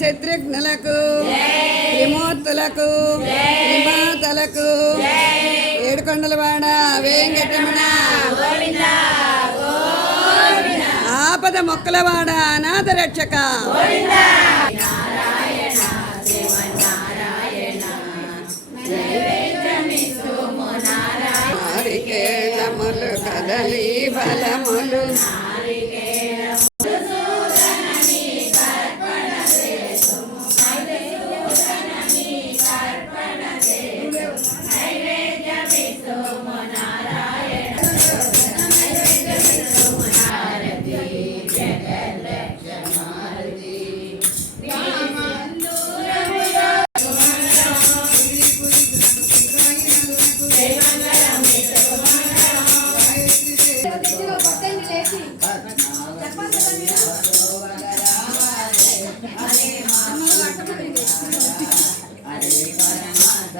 శత్రుఘ్నులకు త్రిమూర్తులకు త్రిమాతలకు ఏడుకొండలవాడ వెంకటరమణ ఆపద మొక్కలవాడ అనాథ రక్షక. కదలి బలములు.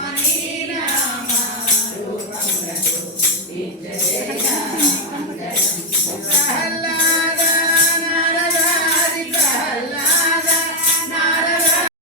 Money.